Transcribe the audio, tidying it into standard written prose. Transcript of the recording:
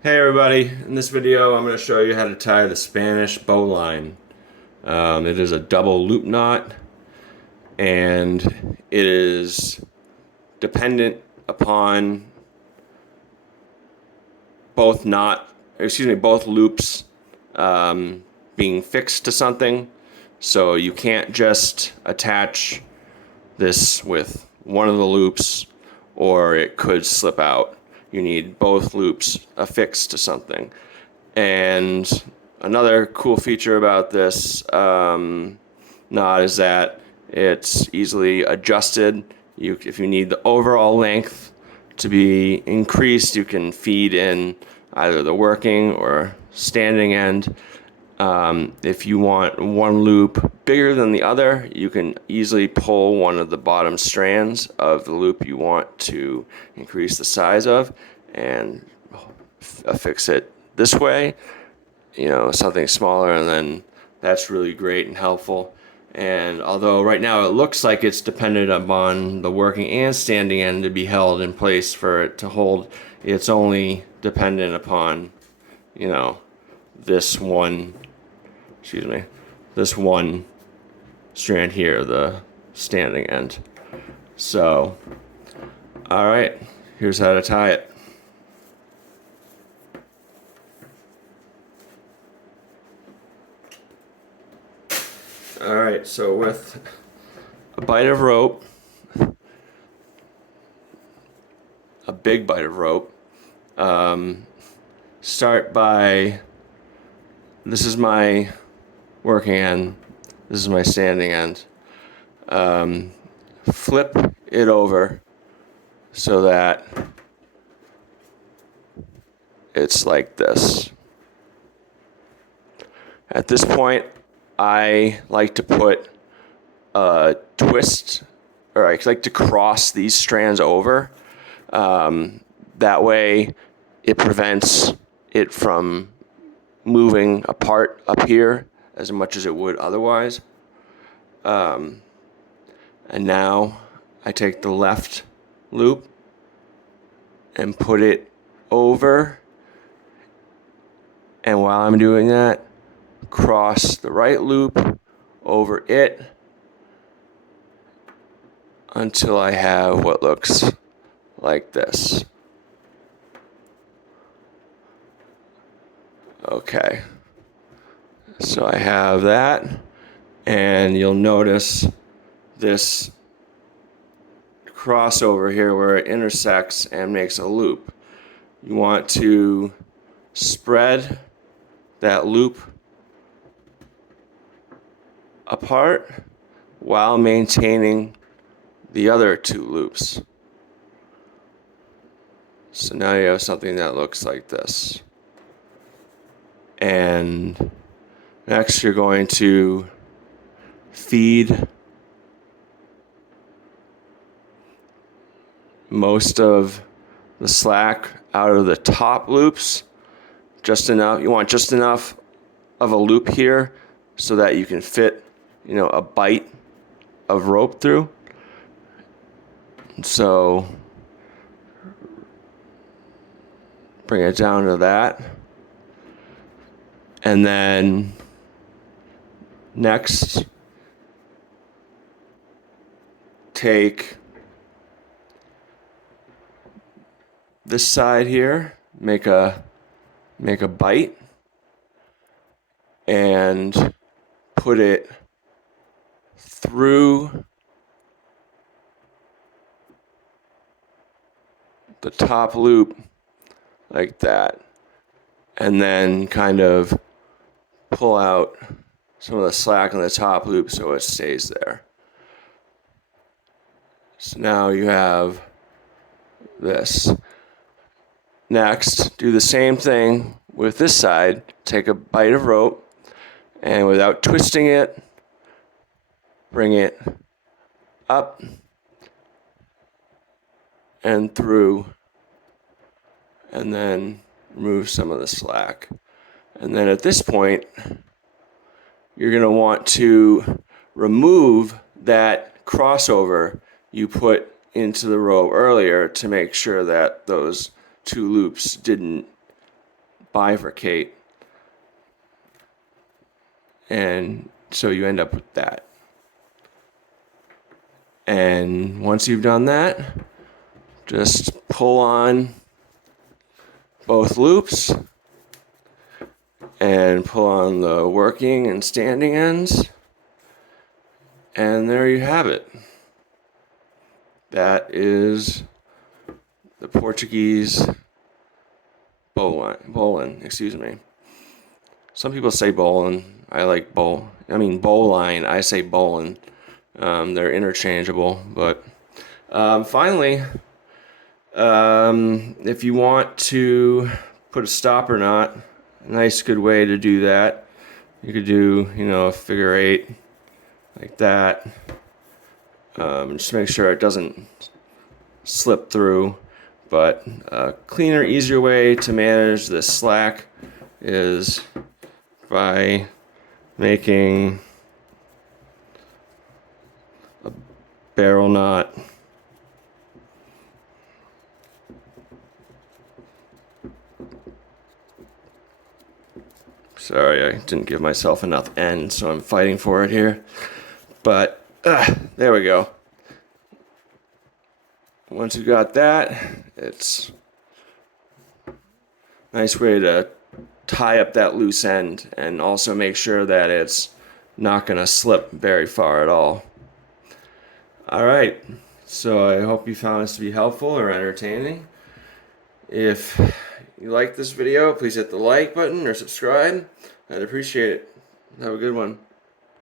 Hey everybody, in this video I'm going to show you how to tie the Spanish bowline. It is a double loop knot and it is dependent upon both loops being fixed to something. So you can't just attach this with one of the loops or it could slip out. You need both loops affixed to something. And another cool feature about this knot is that it's easily adjusted. If you need the overall length to be increased, you can feed in either the working or standing end. If you want one loop bigger than the other, you can easily pull one of the bottom strands of the loop you want to increase the size of and affix it this way, something smaller, and then that's really great and helpful. And although right now it looks like it's dependent upon the working and standing end to be held in place for it to hold, it's only dependent upon, this one, this one strand here, the standing end. So, all right, here's how to tie it. All right, so with a bite of rope, a big bite of rope, start by, this is my working end, this is my standing end. Flip it over so that it's like this. At this point, I like to put a twist, or I like to cross these strands over. That way, it prevents it from moving apart up here as much as it would otherwise. And now I take the left loop and put it over. And while I'm doing that, cross the right loop over it until I have what looks like this. Okay, so I have that, and you'll notice this crossover here where it intersects and makes a loop. You want to spread that loop apart while maintaining the other two loops. So now you have something that looks like this. And next you're going to feed most of the slack out of the top loops. Just enough. You want just enough of a loop here so that you can fit, a bite of rope through. So bring it down to that. And then next, take this side here, make a bite, and put it through the top loop like that, and then kind of pull out some of the slack on the top loop so it stays there. So now you have this. Next, do the same thing with this side. Take a bite of rope, and without twisting it, bring it up and through, and then remove some of the slack. And then at this point, you're going to want to remove that crossover you put into the rope earlier to make sure that those two loops didn't bifurcate, and so you end up with that. And once you've done that, just pull on both loops and pull on the working and standing ends, and there you have it. That is the Portuguese bowline, excuse me. Some people say bowline. I like bowline. I say bowline. They're interchangeable, but finally, if you want to put a stopper knot, a nice good way to do that, you could do, a figure 8 like that. Just make sure it doesn't slip through. But a cleaner, easier way to manage this slack is by making a barrel knot. Sorry, I didn't give myself enough end, so I'm fighting for it here. But there we go. Once you got that, it's a nice way to tie up that loose end and also make sure that it's not going to slip very far at all. All right, so I hope you found this to be helpful or entertaining. If you like this video, please hit the like button or subscribe. I'd appreciate it. Have a good one.